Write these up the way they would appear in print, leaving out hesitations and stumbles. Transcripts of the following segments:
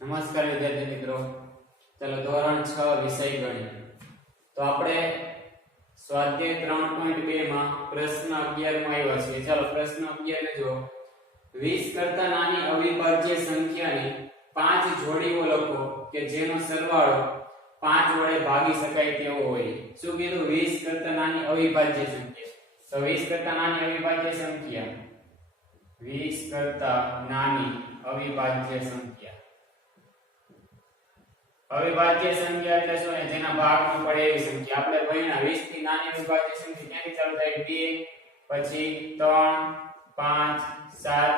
નમસ્કાર વિદ્યાર્થી મિત્રો, ચલો ધોરણ 6 વિષય ગણિત. તો આપણે સ્વાધ્યાય 3.2 માં પ્રશ્ન 11 માં આવ્યા છીએ. ચાલો પ્રશ્ન 11 ને જો 20 કરતા નાની અવિભાજ્ય સંખ્યાની 5 જોડીઓ લખો કે જેનો સરવાળો 5 વડે ભાગી શકાય તેવો હોય. શું કીધું? 20 કરતા નાની અવિભાજ્ય સંખ્યા. તો 20 કરતા નાની અવિભાજ્ય સંખ્યા, 20 કરતા નાની અવિભાજ્ય સંખ્યા. અવિભાજ્ય સંખ્યા એટલે શું? જેના ભાગમાં પડે એવી સંખ્યા. આપણે ભણ્યા 20 થી નાની અવિભાજ્ય સંખ્યા ક્યાંથી ચાલુ થાય? 2 પછી 3 5 7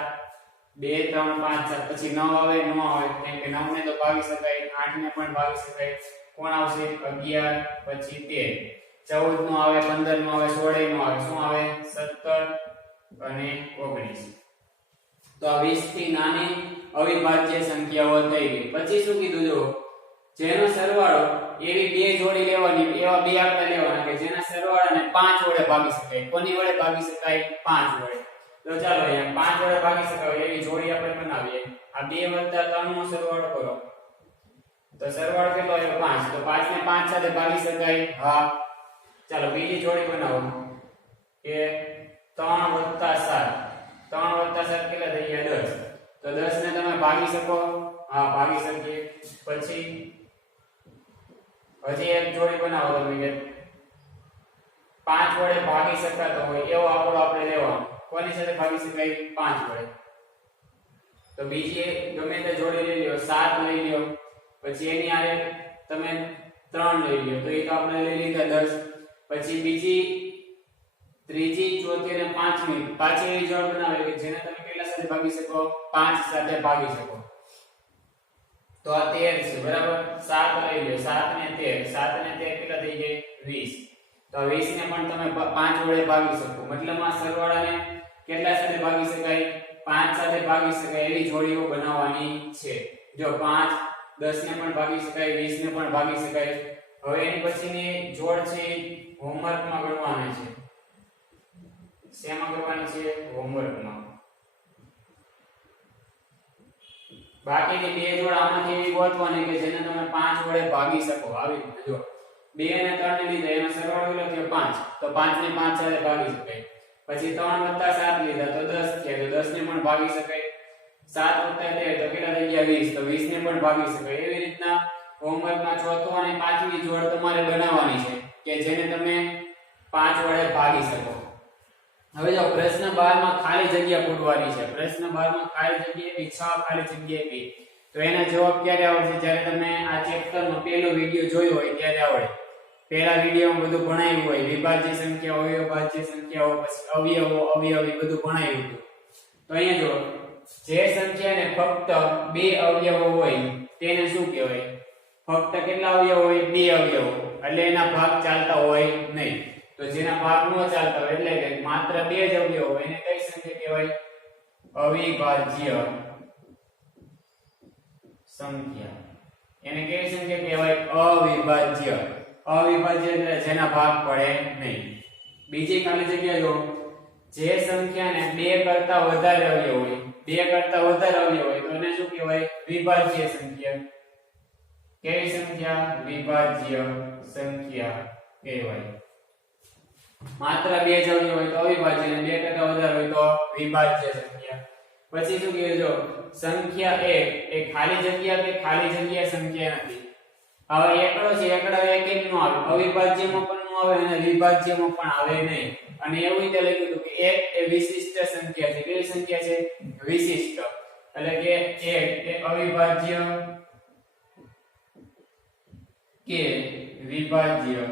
2 3 5 7 પછી 9 આવે ન આવે, કેમ કે 9 ને તો ભાગી શકાય, 8 ને પણ ભાગી શકાય. કોણ આવશે? 11 પછી 13, 14 નો આવે, 15 નો આવે, 16 નો આવે, શું આવે? 17 અને 19. તો આ 20 થી નાની અવિભાજ્ય સંખ્યાઓ થઈ ગઈ. પછી શું કીધું? જો જેનો સરવાળો એવી બે જોડી લેવાની, એવા બે આંકડા લેવાના કે જેના સરવાળાને 5 વડે ભાગી શકાય. કોની વડે ભાગી શકાય? 5 વડે. તો ચાલો અહીંયા 5 વડે ભાગી શકાય એવી જોડી આપણે બનાવીએ. આ 2 વત્તા 3 નો સરવાળો કરો તો સરવાળો કેટલો આવ્યો? 5. તો 5 ને 5 સાથે ભાગી શકાય? હા. ચાલો બીજી જોડી બનાવો કે 3 વત્તા 7. 3 વત્તા 7 કેટલા થઈ ગયા? 10. તો 10 ને તમે ભાગી શકો? હા, ભાગી શકીએ. પછી હજી એક જોડી બનાવો તમે કે 5 વડે ભાગી શકાતો હોય એવો આંકડો આપણે લેવાનો. કોની સાથે ભાગી શકાય? 5 વડે. તો બીજી ગમે તે જોડી લઈ લ્યો, 7 લઈ લ્યો, પછી એની આરે તમે 3 લઈ લ્યો, તો એ તો આપણે લઈ લીધા 10. પછી બીજી, ત્રીજી, ચોથી અને પાંચમી પાછી એવી જોડ બનાવે કે જેને તમે કેટલા સાથે ભાગી શકો? 5 સાથે ભાગી શકો. તો આ 13 છે, બરાબર. 7 લઈ લ્યો, 7 ને 13, 7 ને 13 કેટલા થઈ જાય? 20. તો 20 ને પણ તમે 5 વડે ભાગી શકો. મતલબ આ સરવાળાને કેટલા સાથે ભાગી શકાય? 5 સાથે ભાગી શકાય એવી જોડીઓ બનાવવાની છે. જો 5 10 ને પણ ભાગી શકાય, 20 ને પણ ભાગી શકાય. હવે એની પછીની જોડ છે હોમવર્કમાં ગણવાની છે. શેમાં કરવાની છે? હોમવર્કમાં. બાકીની બે જોડ આમાંથી એવી ગોતવાની કે જેને તમે 5 વડે ભાગી શકો. આવી જો 2 અને 3 ને લીધા, એનો સરવાળો કેટલો થયો? 5. તો 5 ને 5 સાથે ભાગી શકાય. પછી 3 વત્તા 7 લીધા તો 10 થયા, તો 10 ને પણ ભાગી શકાય. 7 વત્તા 13 તો કેટલા થઈ ગયા? 20. તો 20 ને પણ ભાગી શકાય. એવી રીતના હોમવર્કમાં ચોથો અને પાંચમી જોડ તમારે બનાવવાની છે કે જેને તમે 5 વડે ભાગી શકો. હવે જો પ્રશ્ન 12 માં ખાલી જગ્યા પૂરવાની છે. પ્રશ્ન 12 માં ખાલી જગ્યા એ 6 ખાલી જગ્યા એ. તો એના જવાબ ક્યારે આવશે? જ્યારે તમે આ ચેપ્ટરનો પહેલો વિડિયો જોયો હોય ત્યારે આવડે. પહેલા વિડિયોમાં બધું ભણાવ્યું હોય, વિભાજ્ય સંખ્યાઓ, અવિભાજ્ય સંખ્યાઓ, પછી અવયવો, અવયવી બધું ભણાવ્યું હતું. તો અહીંયા જો જે સંખ્યાને ફક્ત 2 અવયવો હોય તેને શું કહેવાય? ફક્ત કેટલા અવયવો હોય? 2 અવયવો. એટલે એના ભાગ ચાલતા હોય નહીં. તો જેના ભાગ ન ચાલતા હોય એટલે કે માત્ર 2 જ અવયવો હોય એને કઈ સંખ્યા કહેવાય? અવિભાજ્ય સંખ્યા. એને કેવી સંખ્યા કહેવાય? અવિભાજ્ય. અવિભાજ્ય એટલે જેના ભાગ પડે નહીં. બીજી ખાલી જગ્યા જો જે સંખ્યાને 2 કરતા વધારે અવયવ હોય, 2 કરતા વધારે અવયવ હોય તો એને શું કહેવાય? વિભાજ્ય સંખ્યા. કેવી સંખ્યા? વિભાજ્ય સંખ્યા કહેવાય. માત્ર 2 જ અવયવ હોય તો અવિભાજ્ય અને 2 કરતા વધારે હોય તો વિભાજ્ય સંખ્યા. પછી શું કહેવાય? જો સંખ્યા 1 એ ખાલી જગ્યા કે ખાલી જગ્યા સંખ્યા નથી. હવે એકડો છે, એકડો એક જ નો આવે, અવિભાજ્યમાં પણ નો આવે અને વિભાજ્યમાં પણ આવે નહીં. અને એવું રીતે લખ્યું હતું કે 1 એ વિશિષ્ટ સંખ્યા છે. કેવી સંખ્યા છે? વિશિષ્ટ. એટલે કે 1 એ અવિભાજ્ય કે વિભાજ્ય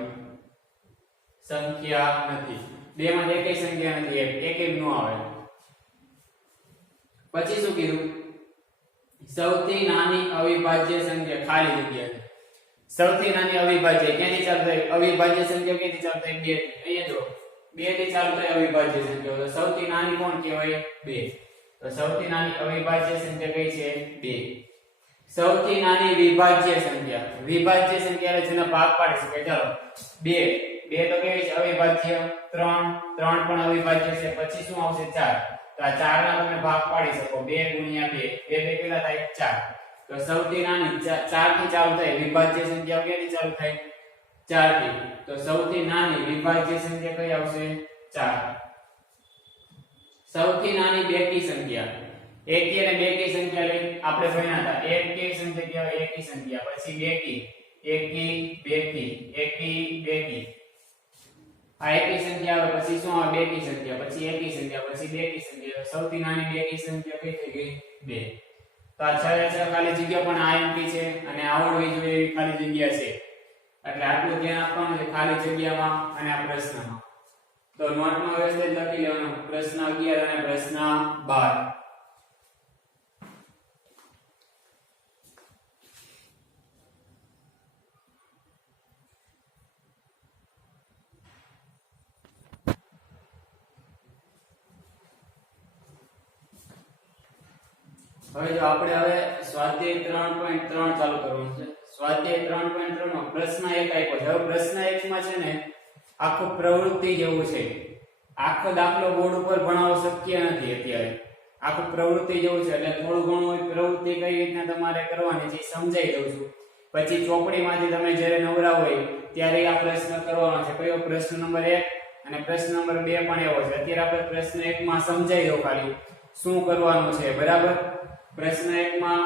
સંખ્યા નથી. બે માં એકય સંખ્યા નથી, એક જ નો આવે. પછી શું કીધું? સૌથી નાની અવિભાજ્ય સંખ્યા ખાલી જગ્યા છે. સૌથી નાની અવિભાજ્ય ક્યાંથી ચાલુ થાય? અવિભાજ્ય સંખ્યા ક્યાંથી ચાલુ થાય? 2. અહીંયા જો 2 થી ચાલુ થાય અવિભાજ્ય સંખ્યા. તો સૌથી નાની કોણ કહેવાય? 2. તો સૌથી નાની અવિભાજ્ય સંખ્યા કઈ છે? 2. સૌથી નાની વિભાજ્ય સંખ્યા. વિભાજ્ય સંખ્યા એટલે જેનો ભાગ પાડી શકાય. ચાલો 2 તો કેવી છે? અવિભાજ્ય. 3 પણ અવિભાજ્ય છે. પછી શું આવશે? 4. તો આ 4 ના તમે ભાગ પાડી શકો. 2 × 2 2 કેટલા થાય? 4. તો સૌથી નાની 4 થી ચાલુ થાય વિભાજ્ય સંખ્યા ક્યાંથી ચાલુ થાય 4 થી તો સૌથી નાની વિભાજ્ય સંખ્યા કઈ આવશે 4 સૌથી નાની બેકી સંખ્યા એકી અને બેકી સંખ્યા લઈ આપણે ભણ્યા હતા એકી સંખ્યા કહેવાય એકી સંખ્યા પછી બેકી એકી બેકી એકી બેકી આ એકી સંખ્યા આવે પછી શું આવે બેકી સંખ્યા પછી એકી સંખ્યા પછી બેકી સંખ્યા સૌથી નાની બેકી સંખ્યા કઈ થઈ ગઈ 2 તો આ 6 6 ખાલી જગ્યા પણ આઈએમપી છે અને આવડવી જોઈએ એવી ખાલી જગ્યા છે એટલે આટલું ધ્યાન આપવાનું છે ખાલી જગ્યામાં અને આ પ્રશ્નમાં તો નોટમાં વ્યવસ્થિત લખી લેવાનું પ્રશ્ન 11 અને પ્રશ્ન 12 હવે જો આપણે હવે સ્વાધ્યાય 3.3 ચાલુ કરવાનું છે સ્વાધ્યાય 3.3 નો પ્રશ્ન 1 આપ્યો છે હવે પ્રશ્ન 1 માં છે ને આખો પ્રવૃત્તિ જેવું છે આખો દાખલો બોર્ડ ઉપર ભણાવવો શક્ય નથી અત્યારે આખો પ્રવૃત્તિ જેવું છે એટલે થોડું ઘણું પ્રવૃત્તિ કઈ રીતના તમારે કરવાની છે સમજાઈ દઉં છું પછી ચોપડીમાંથી તમે જ્યારે નવરા હોય ત્યારે આ પ્રશ્ન કરવાનો છે કયો પ્રશ્ન નંબર 1 અને પ્રશ્ન નંબર 2 પણ એવો છે અત્યારે આપણે પ્રશ્ન 1 માં સમજાઈ દઉં ખાલી શું કરવાનું છે બરાબર પ્રશ્ન 1 માં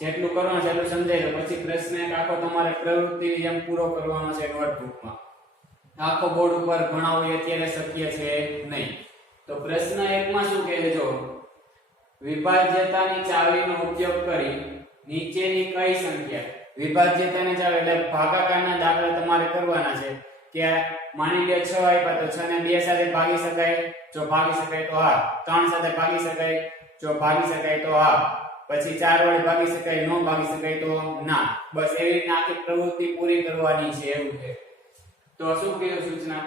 જેટલું કરવાનું છે એટલું સમજાઈ દો પછી પ્રશ્ન 1 આખો તમારે પ્રવૃત્તિની જેમ પૂરો કરવાનો છે નોટબુકમાં આખો બોર્ડ ઉપર ભણાવવું અત્યારે શક્ય છે નહીં તો પ્રશ્ન 1 માં શું કહે છે જો વિભાજ્યતાની ચાવીનો ઉપયોગ કરી નીચેની કઈ સંખ્યા વિભાજ્યતાની ચાવી એટલે ભાગાકારના દાખલા તમારે કરવાના છે કે માની લો 6 આપ્યા તો 6 ને 2 સાથે ભાગી શકાય જો ભાગી શકાય તો હા 3 સાથે ભાગી શકાય જો ભાગી શકાય તો હા પછી 4 વડે ભાગી શકાય ન ભાગી શકાય તો ના બસ એવી રીતે આખી પ્રવૃત્તિ પૂરી કરવાની છે એવું છે તો શું કીધું સૂચના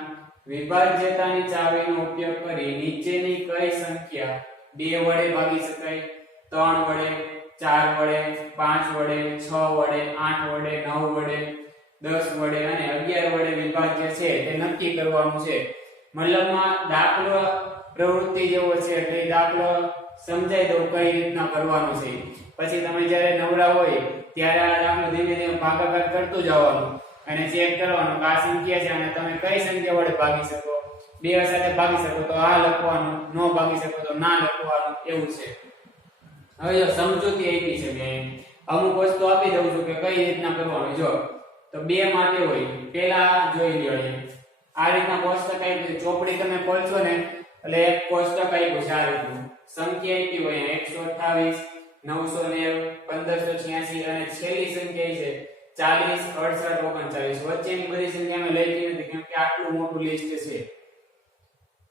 વિભાજ્યતાની ચાવીનો ઉપયોગ કરી નીચેની કઈ સંખ્યા 2 વડે ભાગી શકાય 3 વડે 4 વડે 5 વડે 6 વડે 8 વડે 9 વડે 10 વડે અને 11 વડે વિભાજ્ય છે તે નક્કી કરવાનું છે મતલબમાં દાખલો પ્રવૃત્તિ જેવો છે એટલે દાખલો સમજાઈ દઉં કઈ રીતના કરવાનો છે પછી તમે જ્યારે નવરા હોય ત્યારે આ દાખલો ધીમે ધીમે ભાગાકાર કરતું જવાનું અને ચેક કરવાનું કે આ સંખ્યા છે અને તમે કઈ સંખ્યા વડે ભાગી શકો 2 સાથે ભાગી શકો તો આ લખવાનું ન ભાગી શકો તો ના લખવાનું એવું છે હવે જો સમજૂતી આપી છે મેં અમુક વસ્તુ આપી દઉં છું કે કઈ રીતના કરવાનું જો તો 2 માટે હોય પહેલા જોઈ લ્યો આ રીતના કોષ્ટક આપ્યું ચોપડી તમે ખોલશો ને એટલે એક કોષ્ટક આપ્યું છે આ રીતનું સંખ્યા આપી હોય 128 990 1586 અને છેલ્લી સંખ્યા છે 40 68 39 વચ્ચેની બધી સંખ્યા મેં લખી નથી કેમ કે આટલું મોટું લિસ્ટ છે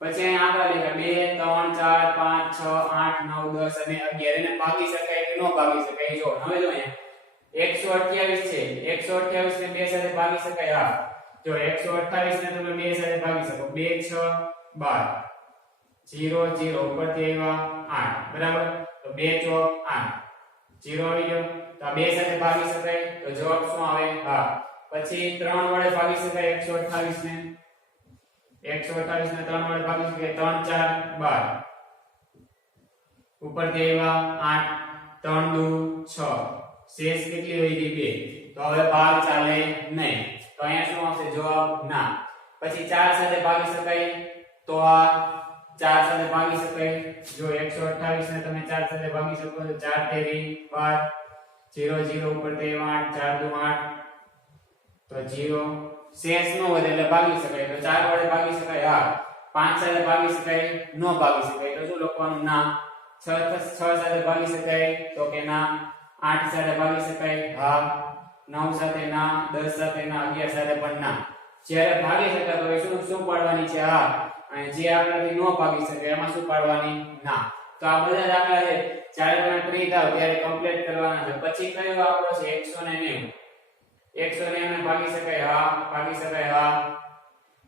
પછી અહીં આંકડા લખ્યા 2 3 4 5 6 8 9 10 અને 11 એને ભાગી શકાય કે ન ભાગી શકાય જો હવે જો અહીંયા 128 છે 128 ને 2 સાથે ભાગી શકાય હા જો 128 ને તમે 2 સાથે ભાગી શકો 2 6 12 0 0 ઉપરથી આવ્યા 8 બરાબર તો 2 ચોક 8 0 આવી ગયો તો આ 2 સાથે ભાગી શકાય તો જવાબ શું આવે હા પછી 3 વડે ભાગી શકાય 128 ને 128 ને 3 વડે ભાગી શકાય 3 4 12 ઉપરથી આવ્યા 8 3 2 6 શેષ કેટલી વધી 2 તો હવે ભાગ ચાલે નહીં તો અહીંયા શું આવશે જવાબ ના પછી 4 સાથે ભાગી શકાય તો આ 4 સાથે ભાગી શકાય જો 128 ને તમે 4 સાથે ભાગી શકો તો 4 તેરી 12 0 0 ઉપર તે 8 4 2 8 તો 0 શેષ નો વધે એટલે ભાગી શકાય તો 4 વડે ભાગી શકાય હા 5 સાથે ભાગી શકાય નો ભાગી શકાય તો શું લખવાનું ના 6 સાથે ભાગી શકાય તો કે ના 8 સાથે ભાગી શકાય હા 9 સાથે ના 10 સાથે ના 11 સાથે પણ ના જ્યારે ભાગી શકાય તો શું શું પાડવાની છે હા અને જે આંકડાથી નો ભાગી શકે એમાં શું પાડવાની ના તો આ બધા દાખલા છે જ્યારે તમે ફ્રી થાવ ત્યારે કમ્પ્લીટ કરવાના છે પછી કયો આંકડો છે 190 190 ને ભાગી શકાય હા ભાગી શકાય હા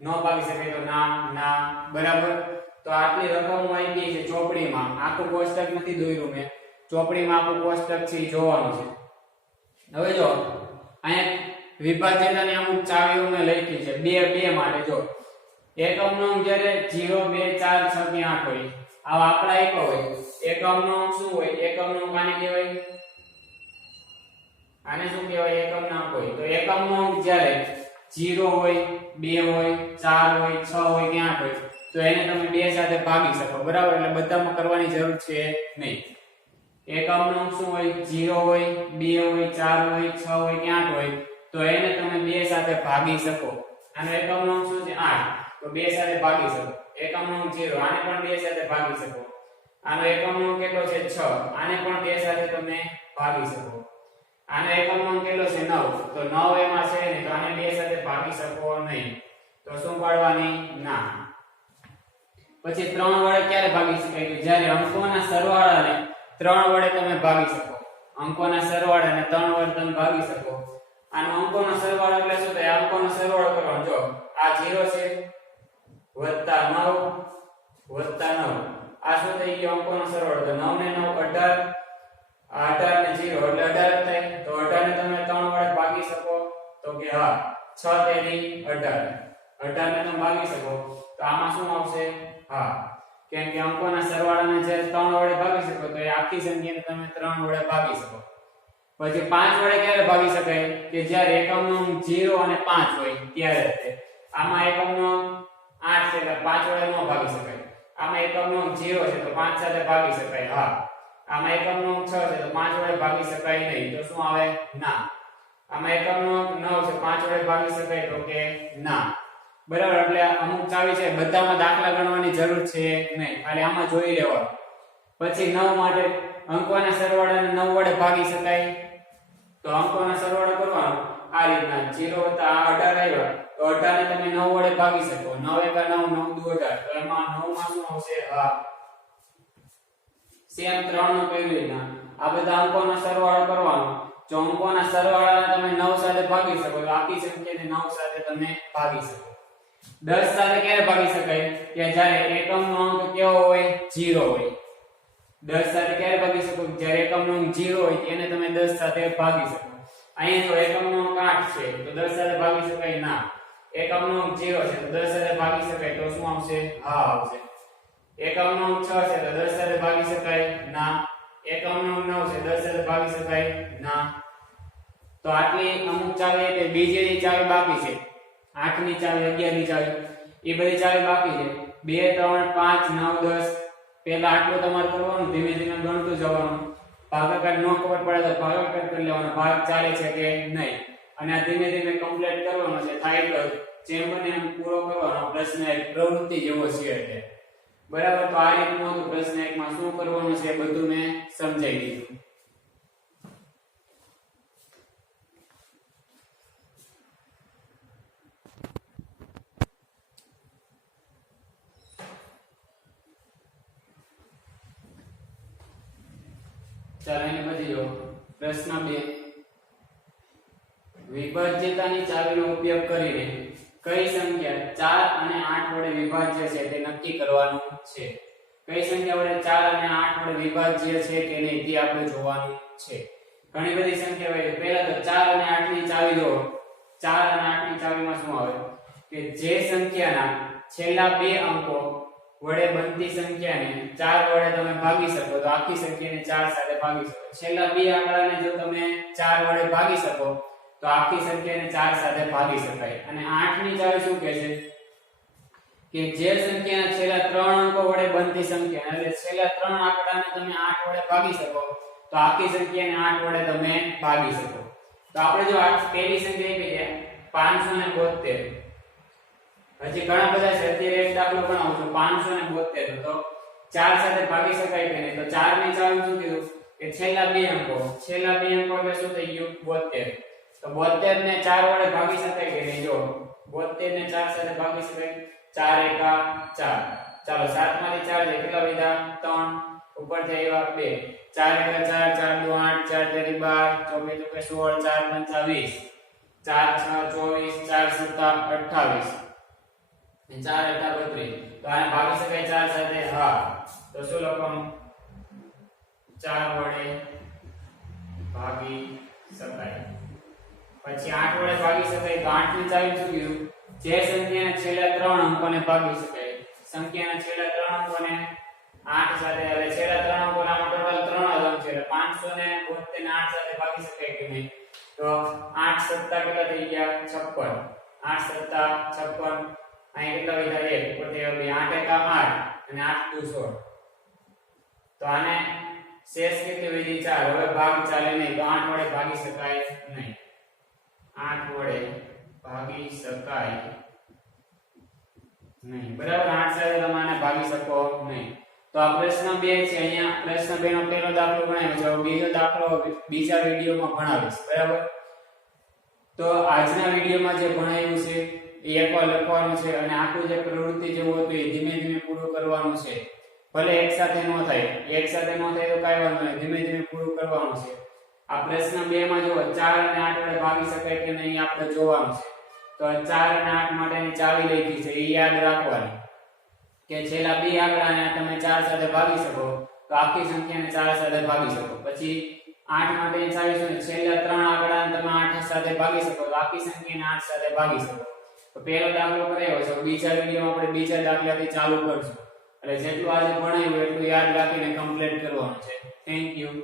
નો ભાગી શકાય તો ના ના બરાબર તો આટલી રકમ આપી છે ચોપડીમાં આખું કોષ્ટક નથી દોર્યું મેં ચોપડીમાં આખું કોષ્ટક છે જોવાનું છે હવે જો અહીંયા વિભાજ્યતાની અમુક ચાવીઓ મેં લખી છે 2 માટે જો એકમનો અંક જ્યારે 0 2 4 6 થી 8 હોય આવા આંકડા આપ્યા હોય એકમનો અંક શું હોય એકમનો અંક આને કહેવાય આને શું કહેવાય એકમના અંક હોય. તો એકમનો અંક જ્યારે 0 હોય 2 હોય 4 હોય 6 હોય કે 8 હોય તો એને તમે 2 સાથે ભાગી શકો બરાબર. એટલે બધામાં કરવાની જરૂર છે નહીં. એકમનો અંક શું હોય 0 હોય 2 હોય 4 હોય 6 હોય કે 8 હોય તો એને તમે 2 સાથે ભાગી શકો. આનો એકમનો અંક શું છે 8 તો 2 સાથે ભાગી શકો. એકમનો અંક 0 આને પણ 2 સાથે ભાગી શકો. આનો એકમનો અંક કેટલો છે 6 આને પણ 2 સાથે તમે ભાગી શકો. આનો એકમનો અંક કેટલો છે 9 તો 9 એમાં છે ને તો આને 2 સાથે ભાગી શકો નહીં. તો શું પાડવાની ના. પછી 3 વડે ક્યારે ભાગી શકાય કે જ્યારે અંકોના સરવાળાને 3 વડે તમે ભાગી શકો. અંકોના સરવાળાને 3 વડે તમે ભાગી શકો. આનો અંકોનો સરવાળો એટલે શું થાય અંકોનો સરવાળો કરવાનો. જો આ 0 છે વત્તા 9 વત્તા 9 આ શું થઈ ગયો અંકોનો સરવાળો. તો 9 ને 9 18 આ 18 ને 0 એટલે 18 થાય. તો 18 ને તમે 3 વડે ભાગી શકો તો કે હા 6 તેરી 18 18 ને તમે ભાગી શકો. તો આમાં શું આવશે હા કેમ કે અંકોના સરવાળાને જે 3 વડે ભાગી શકો તો એ આખી સંખ્યાને તમે 3 વડે ભાગી શકો. પછી 5 વડે ક્યારે ભાગી શકાય કે જ્યારે એકમનો અંક 0 અને 5 હોય ત્યારે. આમાં એકમનો અંક 8 છે એટલે 5 વડે ન ભાગી શકાય. આમાં એકમનો અંક 0 છે તો 5 સાથે ભાગી શકાય હા. આમાં એકમનો અંક 6 છે તો 5 વડે ભાગી શકાય નહીં. તો શું આવે ના. આમાં એકમનો અંક 9 છે 5 વડે ભાગી શકાય તો કે ના બરાબર. એટલે અમુક ચાવી છે બધામાં દાખલા ગણવાની જરૂર છે નહીં, ખાલી આમાં જોઈ લેવાનું. પછી 9 માટે અંકોના સરવાળાને 9 વડે ભાગી શકાય. તો અંકોના સરવાળો કરવાનો આ રીતના 0 વત્તા 18 આવ્યા તો 18 ને તમે 9 વડે ભાગી શકો. 9 એકા 9 9 દુ 18 તો એમાં 9 માં શું આવશે હા સેમ 3 નો કેવી રીતના આ બધા અંકોનો સરવાળો કરવાનો. જો અંકોના સરવાળાને તમે 9 સાથે ભાગી શકો તો આખી સંખ્યાને 9 સાથે તમે ભાગી શકો. 10 સાથે ક્યારે ભાગી શકાય કે જ્યારે એકમનો અંક કેવો હોય 0 હોય. 10 સાથે ક્યારે ભાગી શકો જ્યારે એકમનો અંક 0 હોય તેને તમે 10 સાથે ભાગી શકો. અહીંયા જો એકમનો અંક 8 છે તો 10 સાથે ભાગી શકાય ના. એકમનો અંક 0 છે તો 10 સાથે ભાગી શકાય તો શું આવશે હા આવશે. એકમનો અંક 6 છે તો 10 સાથે ભાગી શકાય ના. એકમનો અંક 9 છે 10 સાથે ભાગી શકાય ના. તો આટલી અમુક ચાવી એટલે બીજી ચાવી બાકી છે. 8 ની ચાવી 11 ની ચાવી એ બધી ચાવી બાકી છે. 2 3 5 9 10 પહેલા આટલું તમારે કરવાનું, ધીમે ધીમે ગણતું જવાનું. ભાગાકાર નો ખબર પડે તો ભાગાકાર કરી લેવાનો, ભાગ ચાલે છે કે નહીં અને આ ધીમે ધીમે કમ્પ્લીટ કરવાનો છે. થાય તો જેમ બને એમ પૂરો કરવાનો. પ્રશ્ન એક પ્રવૃત્તિ જેવો છે એટલે બરાબર. તો આ રીતનું હતું પ્રશ્ન 1 માં શું કરવાનું છે બધું મેં સમજાવી દીધું. ચાલો એને પછી જો પ્રશ્ન 2 વિભાજ્યતાની ચાવીનો ઉપયોગ કરીને કઈ સંખ્યા 4 અને 8 વડે વિભાજ્ય છે તે નક્કી કરવાનું છે. કઈ સંખ્યા વડે 4 અને 8 વડે વિભાજ્ય છે કે નહીં તે આપણે જોવાનું છે. ઘણી બધી સંખ્યા હોય. પહેલા તો 4 અને 8 ની ચાવી જો 4 અને 8 ની ચાવીમાં શું આવે કે જે સંખ્યાના છેલ્લા બે અંકો વડે બનતી સંખ્યાને 4 વડે તમે ભાગી શકો તો આખી સંખ્યાને 4 સાથે ભાગી શકો. છેલ્લા બે આંકડાને જો તમે 4 વડે ભાગી શકો તો આખી સંખ્યાને 4 સાથે ભાગી શકાય. અને 8 ની ચાવી શું કહે છે કે જે સંખ્યાના છેલ્લા 3 અંકો વડે બનતી સંખ્યા એટલે છેલ્લા 3 આંકડાને તમે 8 વડે ભાગી શકો તો આખી સંખ્યાને 8 વડે તમે ભાગી શકો. તો આપણે જો આ પહેલી સંખ્યા કઈ છે 572. હજી ઘણા બધા છે. અત્યારે એક દાખલો ગણાવું છું 572 તો 4 સાથે ભાગી શકાય કે નહીં. તો 4 ની ચાવી શું કીધું કે છેલ્લા બે અંકો એટલે શું થઈ ગયું 72. તો 72 ને 4 વડે ભાગી શકાય કે નહીં. જો 72 ને 4 સાથે ભાગી શકાય. 4 એકા 4 ચાલો 7 માંથી 4 જાય કેટલા વધ્યા 3 ઉપર થઈ આવ્યા 2 4 એકા 4 4 દુ 8 4 તેરી 12 ચોકે 16 4 પંચા 20 4 6 24 4 સત્તા 28 4 એકા 32. તો આને ભાગી શકાય 4 સાથે હા. તો શું લખવાનું 4 વડે ભાગી શકાય. પછી 8 વડે ભાગી શકાય તો 8 ની ચાવી શું કીધું જે સંખ્યાના છેલ્લા 3 અંકોને ભાગી શકાય. સંખ્યાના છેલ્લા 3 અંકોને 8 સાથે એટલે છેલ્લા 3 અંકોના ટોટલ 3 અંક છે એટલે 572 ને 8 સાથે ભાગી શકાય કે નહીં. તો 8 સત્તા કેટલા થઈ ગયા 56 8 સત્તા 56 અહીં કેટલા વધ્યા 1 પોતે 8 એકા 8 અને 8 દુ 16 તો આને શેષ કેટલી વધી 4 હવે ભાગ ચાલે નહીં તો 8 વડે ભાગી શકાય નહીં 8 વડે ભાગી શકાય નહીં બરાબર 8 સાથે તમે આને ભાગી શકો નહીં તો આ પ્રશ્ન 2 છે અહીંયા પ્રશ્ન 2 નો પહેલો દાખલો ગણાયો છે બીજો દાખલો બીજા વિડિયોમાં ભણાવીશ બરાબર તો આજના વિડિયોમાં જે ભણાવ્યું છે એ એકવાર લખવાનું છે અને આખું જે પ્રવૃત્તિ જેવું હતું એ ધીમે ધીમે પૂરું કરવાનું છે ભલે એક સાથે ન થાય તો કાઈ વાંધો નહીં ધીમે ધીમે પૂરું કરવાનું છે આ પ્રશ્ન 2 માં જો 4 અને 8 વડે ભાગી શકાય કે નહીં આપણે જોવાનું છે તો 4 અને 8 માટેની ચાવી લખી છે એ યાદ રાખવાની કે છેલ્લા બે આંકડાને તમે 4 સાથે ભાગી શકો તો આખી સંખ્યાને 4 સાથે ભાગી શકો પછી 8 માટેની ચાવી છે છેલ્લા 3 આંકડાને તમે 8 સાથે ભાગી શકો તો આખી સંખ્યાને 8 સાથે ભાગી શકો તો પહેલો દાખલો કરાયો છે બીજા વિડિયોમાં આપણે બીજા દાખલાથી ચાલુ કરશું એટલે જેટલું આજે ભણાયું એટલું યાદ રાખીને કમ્પ્લીટ કરવાનું છે થેન્ક યુ